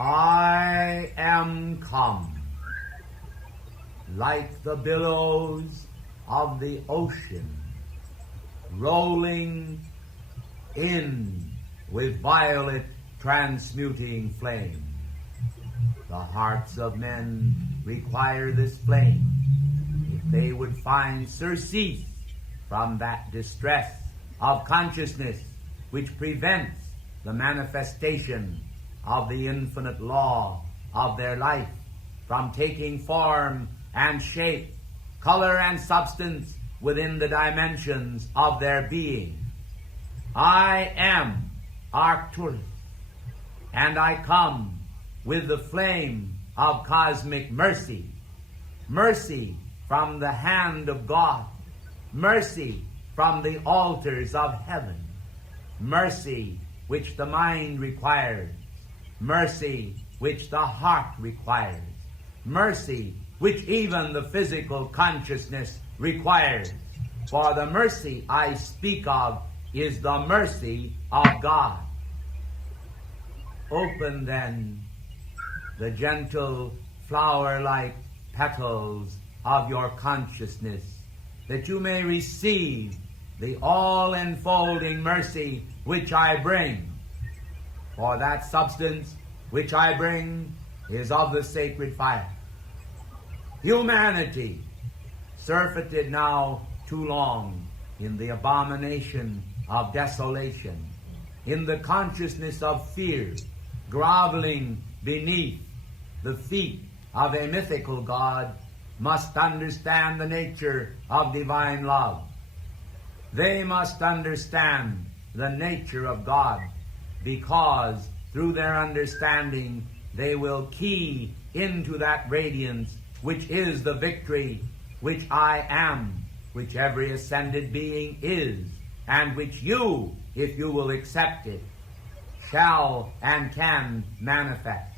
I am come, like the billows of the ocean, rolling in with violet transmuting flame. The hearts of men require this flame, if they would find surcease from that distress of consciousness which prevents the manifestation of the infinite law of their life from taking form and shape, color and substance within the dimensions of their being. I am ARCTURO, and I come with the flame of cosmic mercy, mercy from the hand of God, mercy from the altars of heaven, mercy which the mind requires, mercy which the heart requires, mercy which even the physical consciousness requires. For the mercy I speak of is the mercy of God. Open then the gentle flower-like petals of your consciousness, that you may receive the all-enfolding mercy which I bring. For that substance which I bring is of the sacred fire. Humanity, surfeited now too long in the abomination of desolation, in the consciousness of fear, groveling beneath the feet of a mythical God, must understand the nature of divine love. They must understand the nature of God, because through their understanding they will key into that radiance which is the victory, which I am, which every ascended being is, and which you, if you will accept it, shall and can manifest.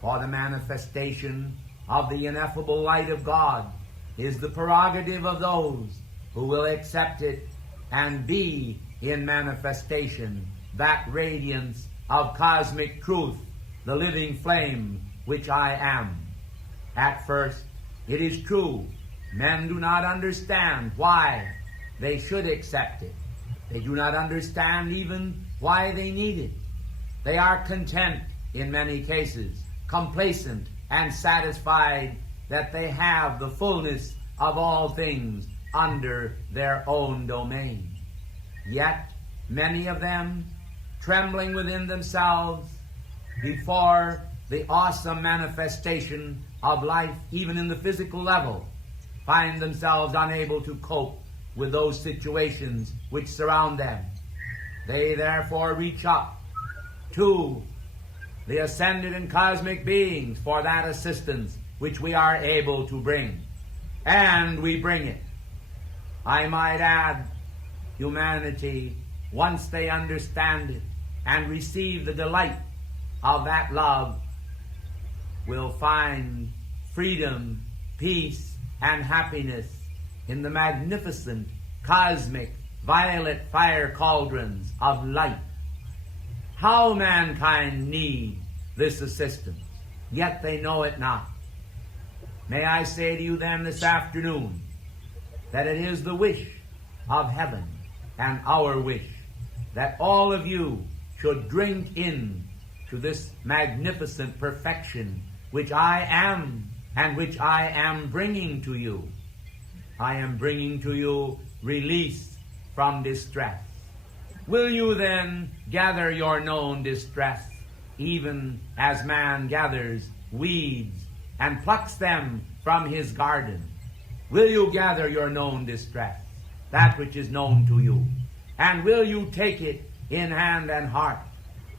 For the manifestation of the ineffable light of God is the prerogative of those who will accept it and be in manifestation that radiance of cosmic truth, the living flame which I am. At first, it is true, men do not understand why they should accept it. They do not understand even why they need it. They are content in many cases, complacent and satisfied that they have the fullness of all things under their own domain. Yet many of them, trembling within themselves before the awesome manifestation of life, even in the physical level, find themselves unable to cope with those situations which surround them. They therefore reach up to the ascended and cosmic beings for that assistance which we are able to bring. And we bring it. I might add, humanity, once they understand it and receive the delight of that love, will find freedom, peace, and happiness in the magnificent, cosmic, violet fire cauldrons of light. How mankind need this assistance, yet they know it not. May I say to you then this afternoon that it is the wish of heaven and our wish that all of you should drink in to this magnificent perfection which I am and which I am bringing to you. I am bringing to you release from distress. Will you then gather your known distress, even as man gathers weeds and plucks them from his garden? Will you gather your known distress, that which is known to you, and will you take it in hand and heart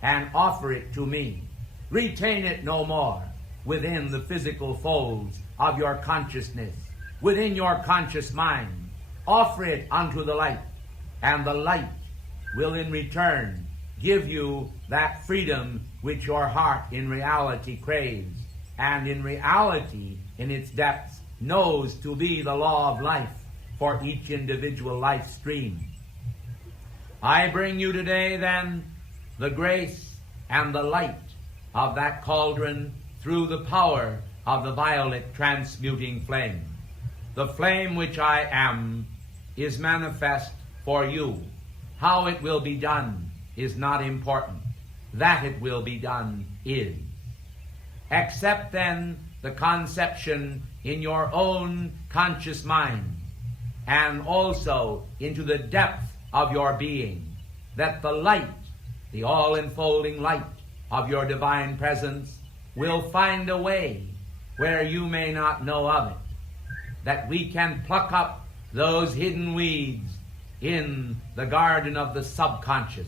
and offer it to me? Retain it no more within the physical folds of your consciousness, within your conscious mind. Offer it unto the light, and the light will in return give you that freedom which your heart in reality craves, and in reality, in its depths, knows to be the law of life for each individual life stream. I bring you today then the grace and the light of that cauldron through the power of the violet transmuting flame. The flame which I am is manifest for you. How it will be done is not important. That it will be done is. Accept then the conception in your own conscious mind, and also into the depth of your being, that the light, the all-enfolding light of your divine presence, will find a way where you may not know of it, that we can pluck up those hidden weeds in the garden of the subconscious,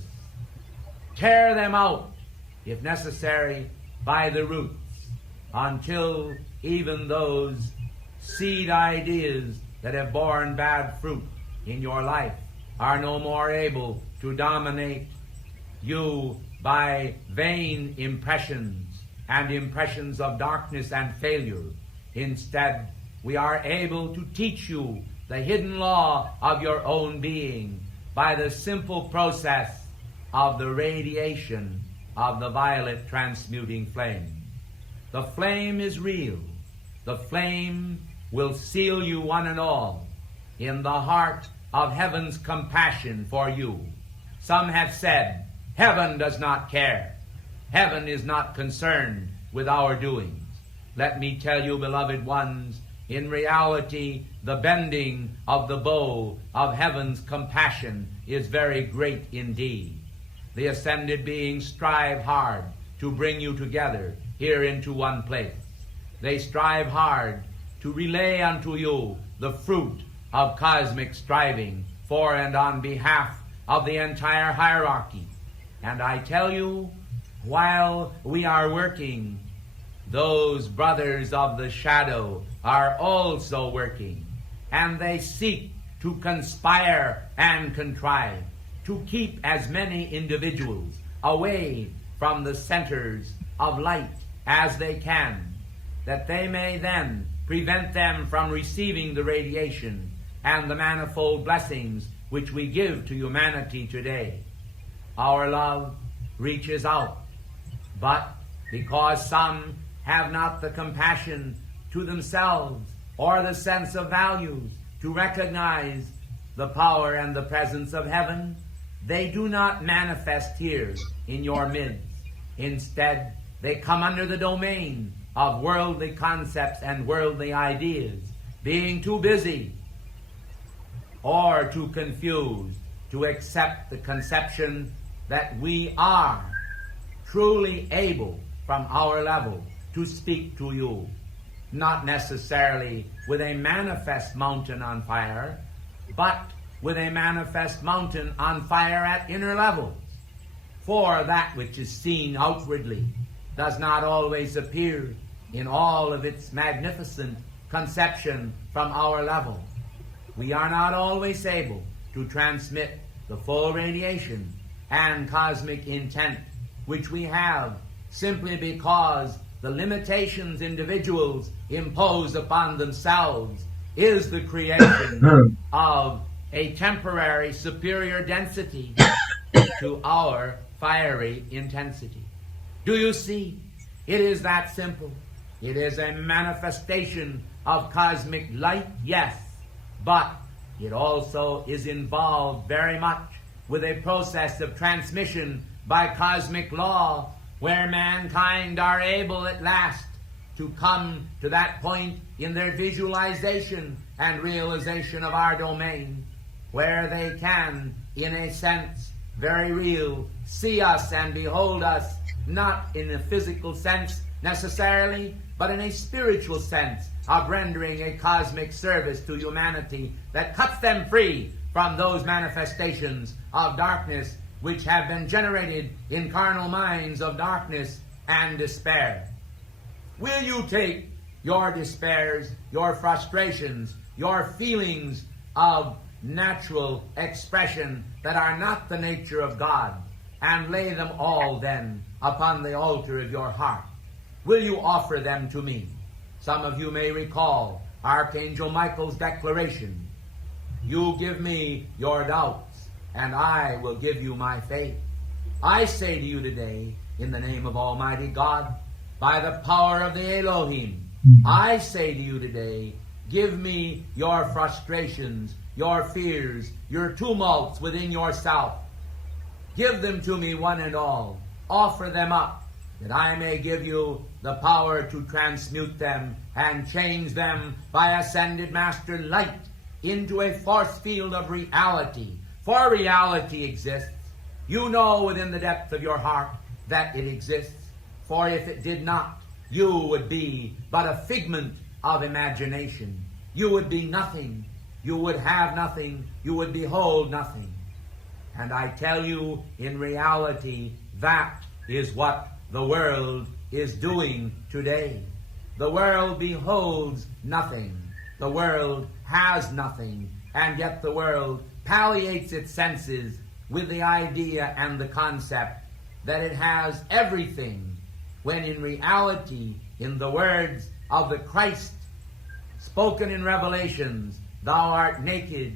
tear them out, if necessary, by the roots, until even those seed ideas that have borne bad fruit in your life are no more able to dominate you by vain impressions and impressions of darkness and failure. Instead, we are able to teach you the hidden law of your own being by the simple process of the radiation of the violet transmuting flame. The flame is real. The flame will seal you one and all in the heart of heaven's compassion for you. Some have said, heaven does not care. Heaven is not concerned with our doings. Let me tell you, beloved ones, in reality, the bending of the bow of heaven's compassion is very great indeed. The ascended beings strive hard to bring you together here into one place. They strive hard to relay unto you the fruit of cosmic striving for and on behalf of the entire hierarchy. And I tell you, while we are working, those brothers of the shadow are also working, and they seek to conspire and contrive to keep as many individuals away from the centers of light as they can, that they may then prevent them from receiving the radiation and the manifold blessings which we give to humanity today. Our love reaches out, but because some have not the compassion to themselves or the sense of values to recognize the power and the presence of heaven, they do not manifest here in your midst. Instead, they come under the domain of worldly concepts and worldly ideas, being too busy or too confused to accept the conception that we are truly able from our level to speak to you, not necessarily with a manifest mountain on fire, but with a manifest mountain on fire at inner levels. For that which is seen outwardly does not always appear in all of its magnificent conception from our level. We are not always able to transmit the full radiation and cosmic intent which we have, simply because the limitations individuals impose upon themselves is the creation of a temporary superior density to our fiery intensity. Do you see? It is that simple. It is a manifestation of cosmic light, yes, but it also is involved very much with a process of transmission by cosmic law, where mankind are able at last to come to that point in their visualization and realization of our domain, where they can, in a sense, very real, see us and behold us, not in a physical sense necessarily, but in a spiritual sense of rendering a cosmic service to humanity that cuts them free from those manifestations of darkness which have been generated in carnal minds of darkness and despair. Will you take your despairs, your frustrations, your feelings of natural expression that are not the nature of God, and lay them all then upon the altar of your heart? Will you offer them to me? Some of you may recall Archangel Michael's declaration, "You give me your doubts, and I will give you my faith." I say to you today, in the name of Almighty God, by the power of the Elohim, I say to you today, give me your frustrations, your fears, your tumults within yourself. Give them to me one and all. Offer them up, that I may give you the power to transmute them and change them by ascended Master light into a force field of reality. For reality exists. You know within the depth of your heart that it exists. For if it did not, you would be but a figment of imagination. You would be nothing. You would have nothing. You would behold nothing. And I tell you, in reality, that is what the world is doing today. The world beholds nothing. The world has nothing. And yet the world palliates its senses with the idea and the concept that it has everything, when in reality, in the words of the Christ spoken in Revelations, thou art naked.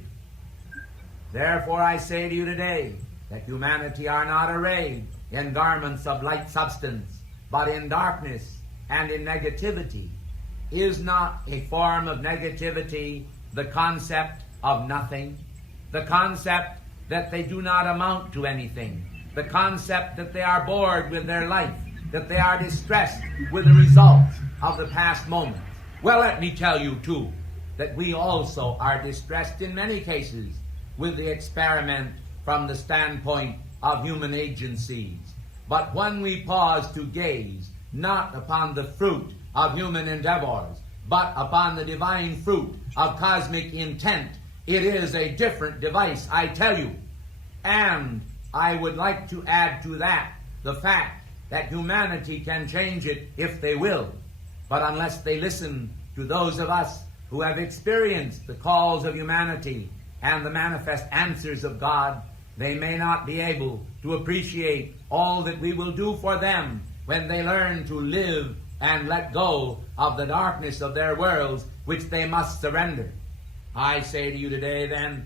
Therefore I say to you today that humanity are not arrayed in garments of light substance, but in darkness and in negativity. Is not a form of negativity the concept of nothing? The concept that they do not amount to anything? The concept that they are bored with their life? That they are distressed with the results of the past moments? Well, let me tell you, too, that we also are distressed in many cases with the experiment from the standpoint of human agencies. But when we pause to gaze not upon the fruit of human endeavors, but upon the divine fruit of cosmic intent, it is a different device, I tell you. And I would like to add to that the fact that humanity can change it if they will. But unless they listen to those of us who have experienced the calls of humanity and the manifest answers of God, they may not be able to appreciate all that we will do for them when they learn to live and let go of the darkness of their worlds, which they must surrender. I say to you today, then,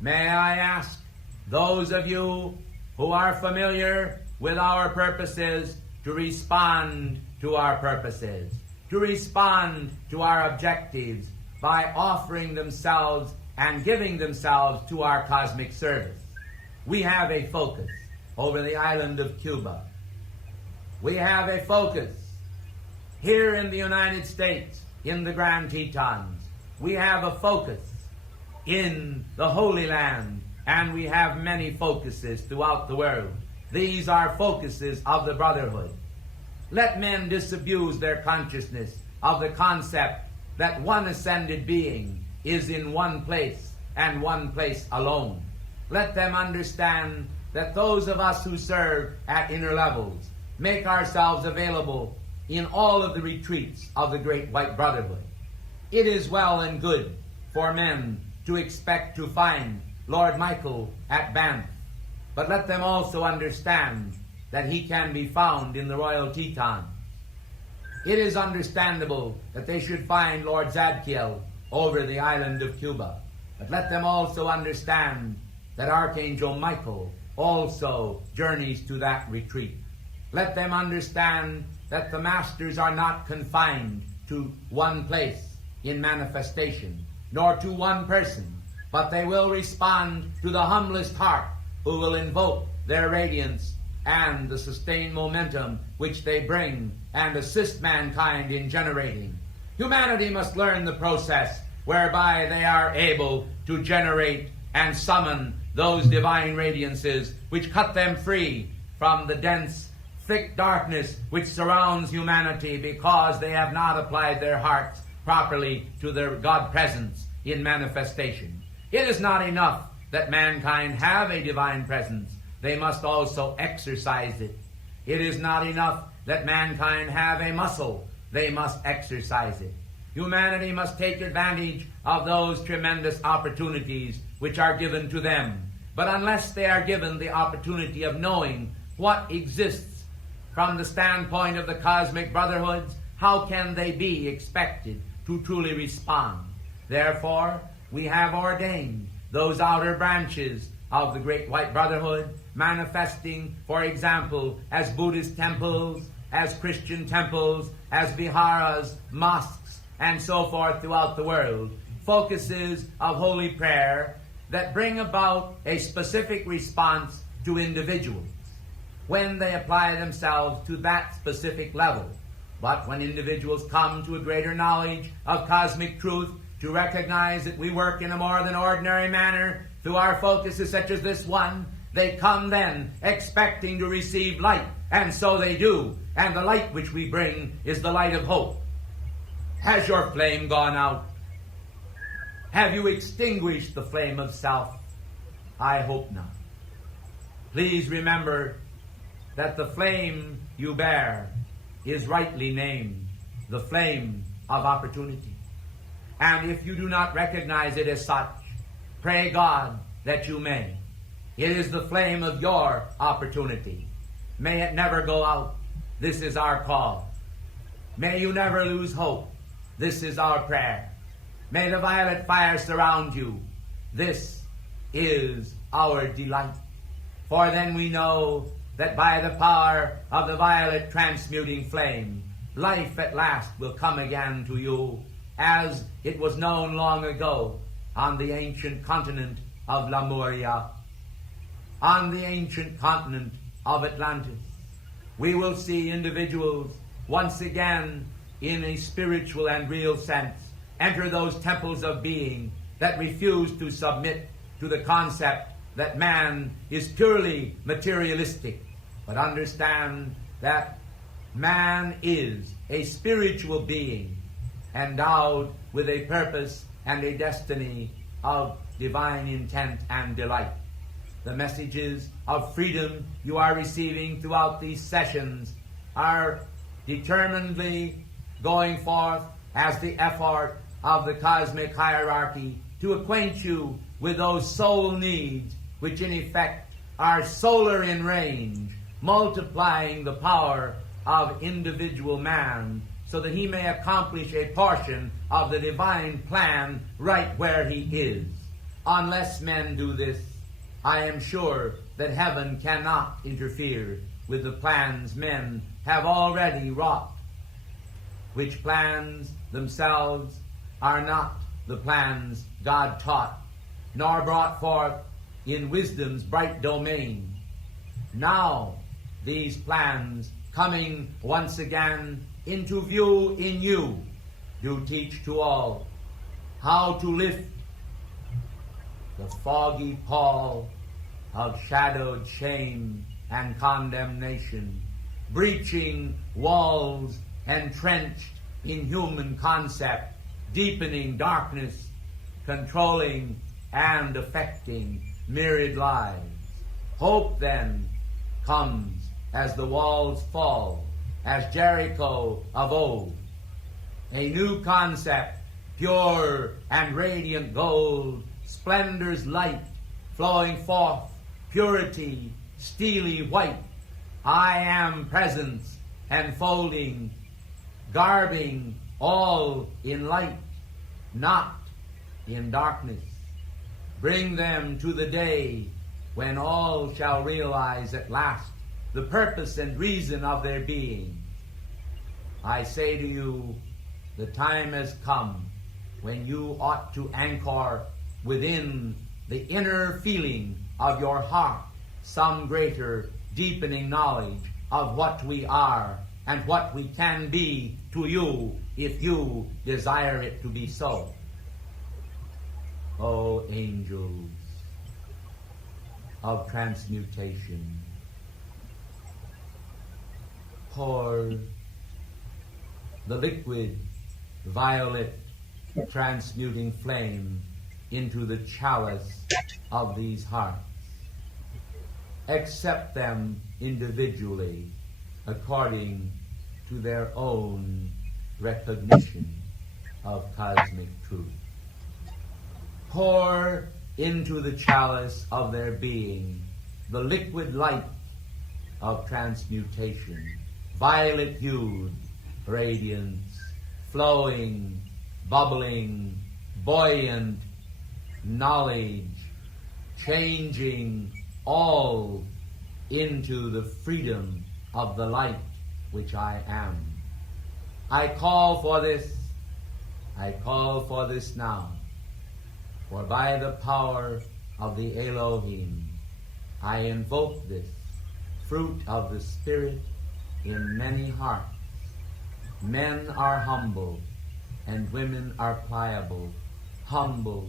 may I ask those of you who are familiar with our purposes to respond to our purposes, to respond to our objectives by offering themselves and giving themselves to our cosmic service. We have a focus over the island of Cuba. We have a focus here in the United States, in the Grand Tetons. We have a focus in the Holy Land, and we have many focuses throughout the world. These are focuses of the brotherhood. Let men disabuse their consciousness of the concept that one ascended being is in one place and one place alone. Let them understand that those of us who serve at inner levels make ourselves available in all of the retreats of the Great White Brotherhood. It is well and good for men to expect to find Lord Michael at Banff, but let them also understand that he can be found in the Royal Teton. It is understandable that they should find Lord Zadkiel over the island of Cuba, but let them also understand that Archangel Michael also journeys to that retreat. Let them understand that the masters are not confined to one place in manifestation, nor to one person, but they will respond to the humblest heart who will invoke their radiance and the sustained momentum which they bring and assist mankind in generating. Humanity must learn the process whereby they are able to generate and summon those divine radiances which cut them free from the dense, thick darkness which surrounds humanity because they have not applied their hearts properly to their God presence in manifestation. It is not enough that mankind have a divine presence. They must also exercise it. It is not enough that mankind have a muscle. They must exercise it. Humanity must take advantage of those tremendous opportunities which are given to them. But unless they are given the opportunity of knowing what exists from the standpoint of the cosmic brotherhoods, how can they be expected to truly respond? Therefore, we have ordained those outer branches of the Great White Brotherhood, manifesting, for example, as Buddhist temples, as Christian temples, as viharas, mosques, and so forth throughout the world, focuses of holy prayer that bring about a specific response to individuals when they apply themselves to that specific level. But when individuals come to a greater knowledge of cosmic truth, to recognize that we work in a more than ordinary manner through our focuses such as this one, they come then expecting to receive light, and so they do. And the light which we bring is the light of hope. Has your flame gone out? Have you extinguished the flame of self? I hope not. Please remember that the flame you bear is rightly named the flame of opportunity. And if you do not recognize it as such, pray God that you may. It is the flame of your opportunity. May it never go out. This is our call. May you never lose hope. This is our prayer. May the violet fire surround you. This is our delight. For then we know that by the power of the violet transmuting flame, life at last will come again to you, as it was known long ago on the ancient continent of Lemuria, on the ancient continent of Atlantis. We will see individuals once again in a spiritual and real sense enter those temples of being that refuse to submit to the concept that man is purely materialistic, but understand that man is a spiritual being endowed with a purpose and a destiny of divine intent and delight. The messages of freedom you are receiving throughout these sessions are determinedly going forth as the effort of the cosmic hierarchy to acquaint you with those soul needs which in effect are solar in range, multiplying the power of individual man so that he may accomplish a portion of the divine plan right where he is. Unless men do this, I am sure that heaven cannot interfere with the plans men have already wrought, which plans themselves are not the plans God taught, nor brought forth in wisdom's bright domain. Now, these plans coming once again into view in you, do teach to all how to lift the foggy pall of shadowed shame and condemnation, breaching walls entrenched in human concept, deepening darkness, controlling and affecting myriad lives. Hope then comes as the walls fall, as Jericho of old. A new concept, pure and radiant gold, splendor's light, flowing forth, purity, steely white. I am presence, enfolding, garbing all in light, not in darkness. Bring them to the day when all shall realize at last the purpose and reason of their being. I say to you, the time has come when you ought to anchor within the inner feeling of your heart some greater deepening knowledge of what we are and what we can be to you if you desire it to be so. O angels of transmutation, pour the liquid violet transmuting flame into the chalice of these hearts. Accept them individually according to their own recognition of cosmic truth. Pour into the chalice of their being the liquid light of transmutation, violet-hued radiance, flowing, bubbling, buoyant knowledge, changing all into the freedom of the light which I am. I call for this. I call for this now. For by the power of the Elohim, I invoke this fruit of the Spirit in many hearts. Men are humble and women are pliable, humble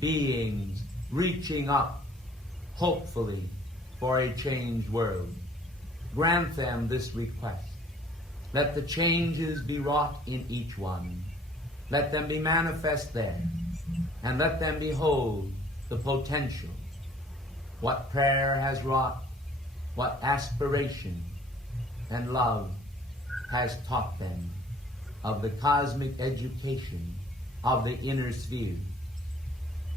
beings reaching up, hopefully, for a changed world. Grant them this request. Let the changes be wrought in each one. Let them be manifest there, and let them behold the potential, what prayer has wrought, what aspiration and love has taught them of the cosmic education of the inner sphere.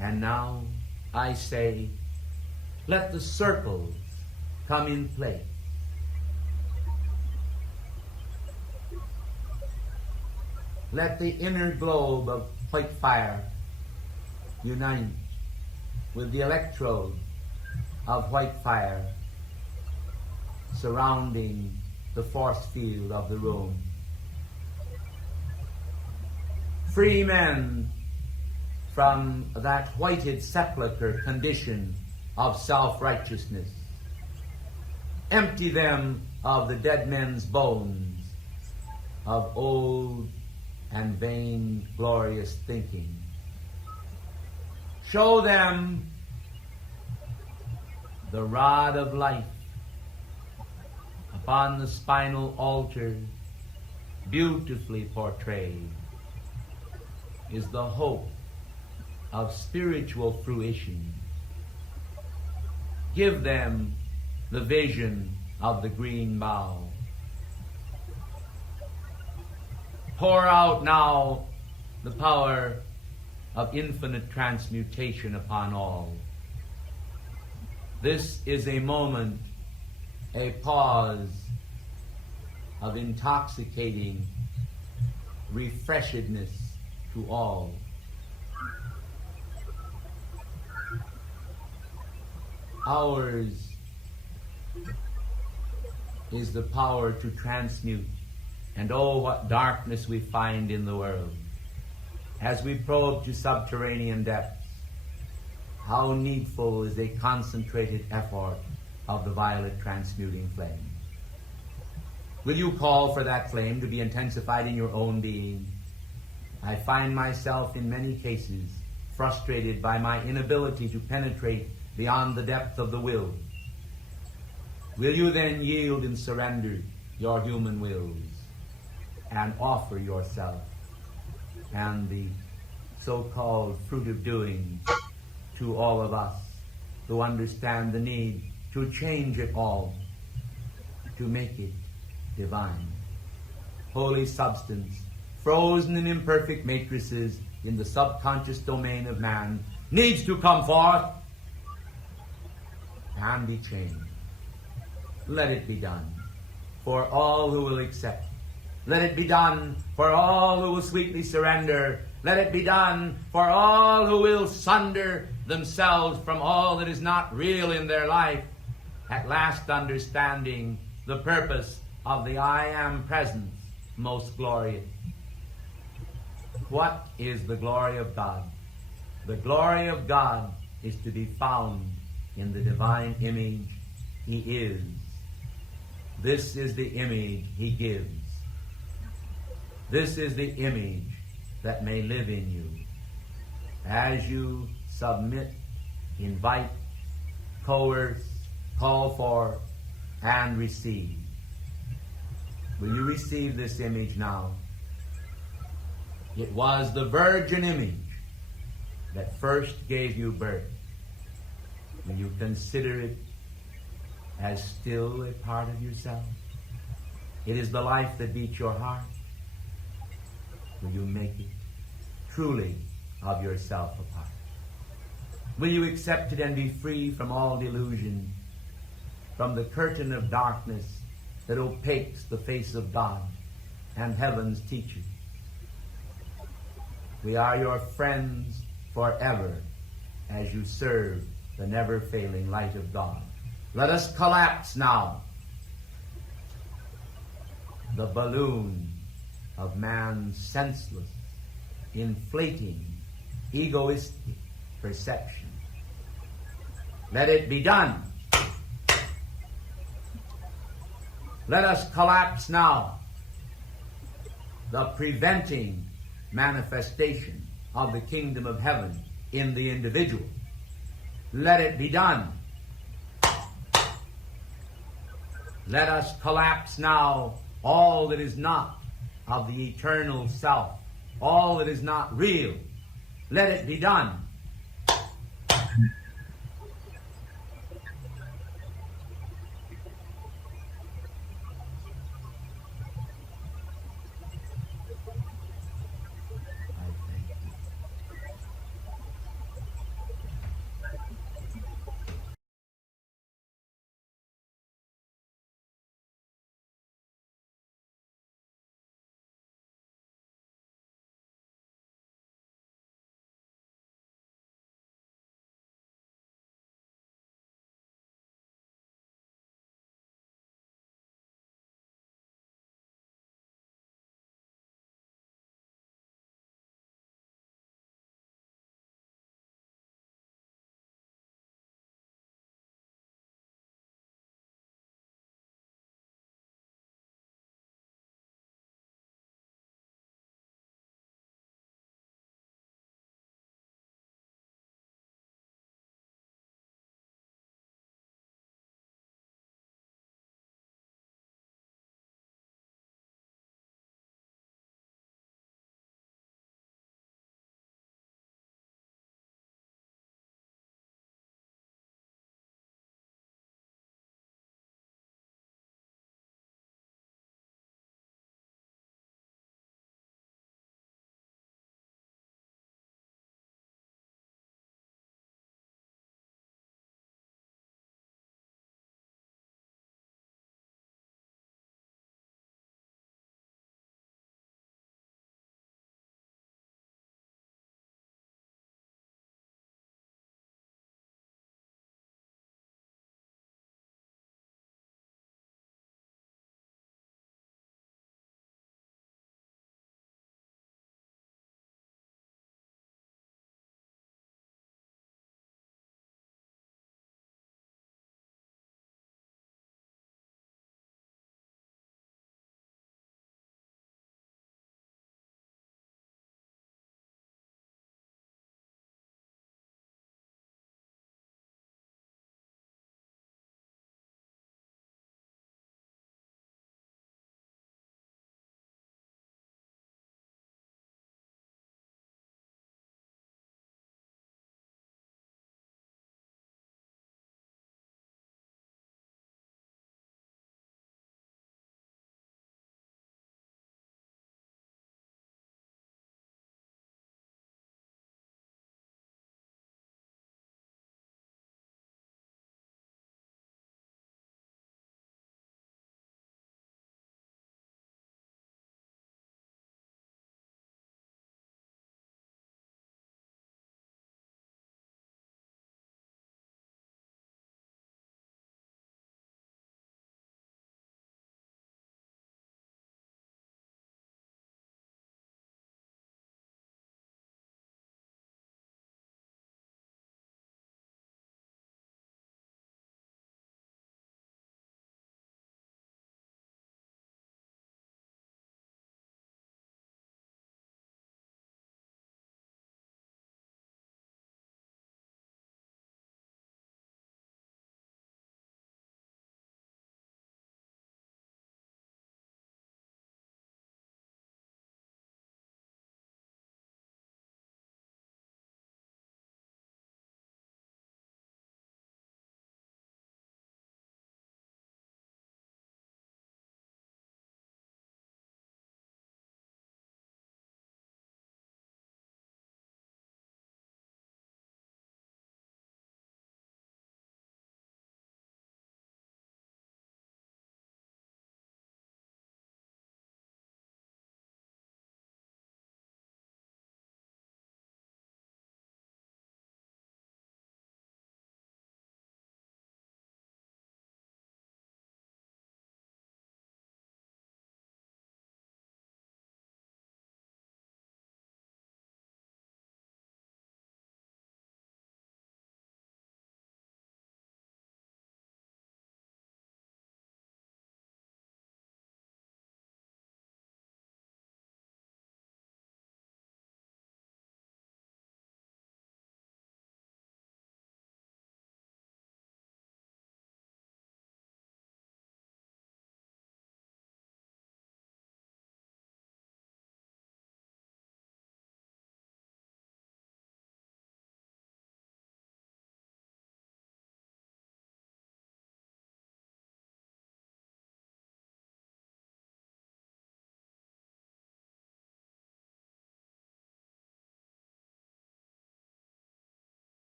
And now I say, let the circles come in place. Let the inner globe of white fire unite with the electrode of white fire surrounding the force field of the room. Free men from that whited sepulchre condition of self-righteousness. Empty them of the dead men's bones, of old and vain glorious thinking. Show them the rod of life upon the spinal altar, beautifully portrayed, is the hope of spiritual fruition. Give them the vision of the green bough. Pour out now the power of infinite transmutation upon all. This is a moment, a pause of intoxicating refreshedness to all. Ours is the power to transmute, and oh, what darkness we find in the world. As we probe to subterranean depths, how needful is a concentrated effort of the violet transmuting flame. Will you call for that flame to be intensified in your own being? I find myself in many cases frustrated by my inability to penetrate beyond the depth of the will. Will you then yield and surrender your human wills and offer yourself and the so-called fruit of doing to all of us who understand the need to change it all, to make it divine? Holy substance, frozen in imperfect matrices in the subconscious domain of man, needs to come forth and be changed. Let it be done for all who will accept. Let it be done for all who will sweetly surrender. Let it be done for all who will sunder themselves from all that is not real in their life, at last understanding the purpose of the I Am presence most glorious. What is the glory of God? The glory of God is to be found in the divine image He is. This is the image He gives. This is the image that may live in you. As you submit, invite, coerce, call for, and receive. Will you receive this image now? It was the virgin image that first gave you birth. Will you consider it as still a part of yourself? It is the life that beats your heart. Will you make it truly of yourself a part? Will you accept it and be free from all delusion, from the curtain of darkness that opaques the face of God and heaven's teachers? We are your friends forever as you serve the never-failing light of God. Let us collapse now the balloon of man's senseless, inflating, egoistic perception. Let it be done. Let us collapse now the preventing manifestation of the kingdom of heaven in the individual. Let it be done. Let us collapse now all that is not of the eternal self, all that is not real. Let it be done.